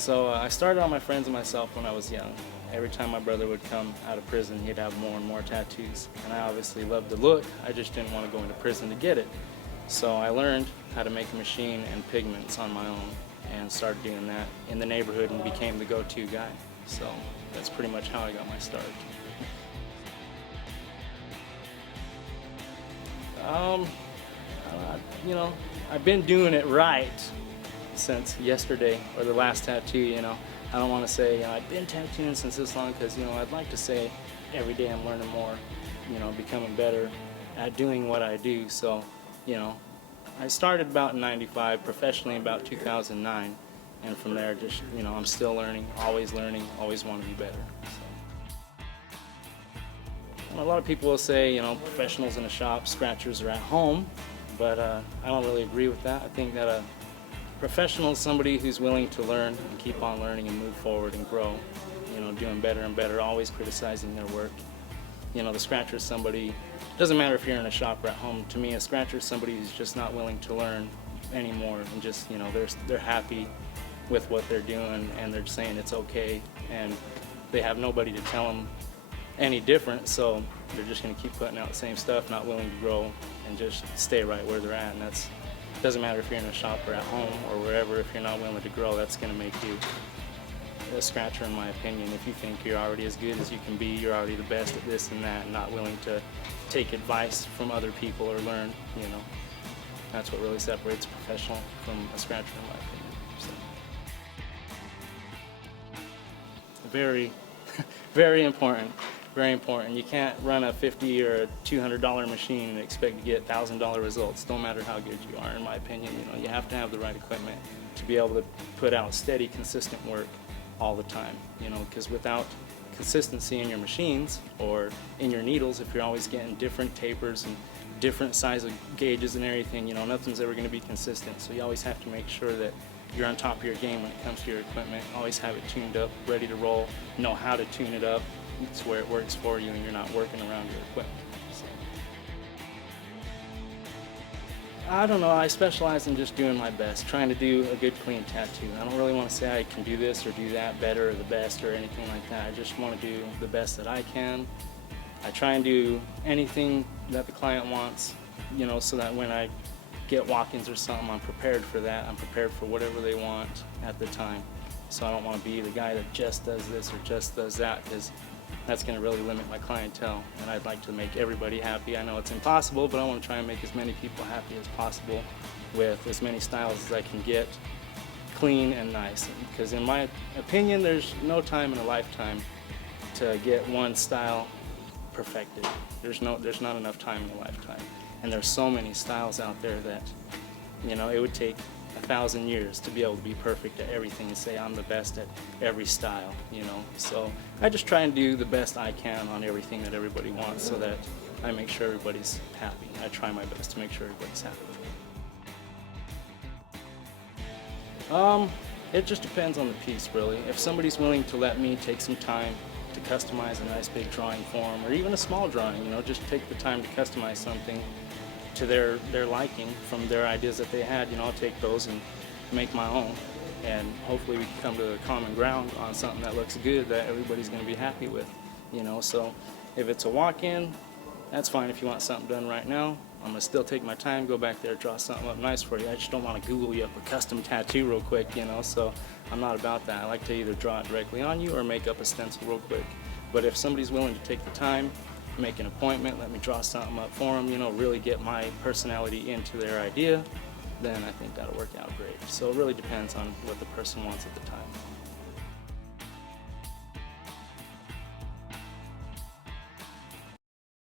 So I started on my friends and myself when I was young. Every time my brother would come out of prison, he'd have more and more tattoos. And I obviously loved the look, I just didn't want to go into prison to get it. So I learned how to make a machine and pigments on my own and started doing that in the neighborhood and became the go-to guy. So that's pretty much how I got my start. You know, I've been doing it right since yesterday or the last tattoo, you know. I don't want to say, you know, I've been tattooing since this long because, you know, I'd like to say every day I'm learning more, you know, becoming better at doing what I do. So, you know, I started about in '95, professionally about 2009, and from there just, you know, I'm still learning, always want to be better. So. A lot of people will say, you know, professionals in a shop, scratchers are at home, but I don't really agree with that. I think that a professional is somebody who's willing to learn and keep on learning and move forward and grow, you know, doing better and better, always criticizing their work. You know, the scratcher is somebody, doesn't matter if you're in a shop or at home, to me a scratcher is somebody who's just not willing to learn anymore and just, you know, they're happy with what they're doing and they're saying it's okay and they have nobody to tell them any different, so they're just going to keep putting out the same stuff, not willing to grow and just stay right where they're at. And that's, doesn't matter if you're in a shop or at home or wherever, if you're not willing to grow, that's going to make you a scratcher in my opinion. If you think you're already as good as you can be, you're already the best at this and that, and not willing to take advice from other people or learn, you know, that's what really separates a professional from a scratcher in my opinion. So. Very, very important. Very important. You can't run a $50 or a $200 machine and expect to get $1,000 results. Don't matter how good you are, in my opinion. You know, you have to have the right equipment to be able to put out steady, consistent work all the time. You know, because without consistency in your machines or in your needles, if you're always getting different tapers and different size of gauges and everything, you know, nothing's ever going to be consistent. So you always have to make sure that you're on top of your game when it comes to your equipment. Always have it tuned up, ready to roll. Know how to tune it up. It's where it works for you and you're not working around your equipment. So. I don't know, I specialize in just doing my best, trying to do a good clean tattoo. I don't really want to say I can do this or do that better or the best or anything like that. I just want to do the best that I can. I try and do anything that the client wants, you know, so that when I get walk-ins or something, I'm prepared for that. I'm prepared for whatever they want at the time. So I don't want to be the guy that just does this or just does that, because that's going to really limit my clientele, and I'd like to make everybody happy. I know it's impossible, but I want to try and make as many people happy as possible with as many styles as I can get, clean and nice. Because in my opinion, there's no time in a lifetime to get one style perfected. There's not enough time in a lifetime. And there's so many styles out there that, you know, it would take 1,000 years to be able to be perfect at everything and say I'm the best at every style, you know. So I just try and do the best I can on everything that everybody wants so that I make sure everybody's happy. I try my best to make sure everybody's happy. It just depends on the piece, really. If somebody's willing to let me take some time to customize a nice big drawing form or even a small drawing, you know, just take the time to customize something to their liking from their ideas that they had, you know, I'll take those and make my own, and hopefully we can come to a common ground on something that looks good that everybody's going to be happy with, you know. So if it's a walk-in, that's fine. If you want something done right now, I'm going to still take my time, go back there, draw something up nice for you. I just don't want to Google you up a custom tattoo real quick, you know, so I'm not about that. I like to either draw it directly on you or make up a stencil real quick. But if somebody's willing to take the time, make an appointment, let me draw something up for them, you know, really get my personality into their idea, then I think that'll work out great. So it really depends on what the person wants at the time.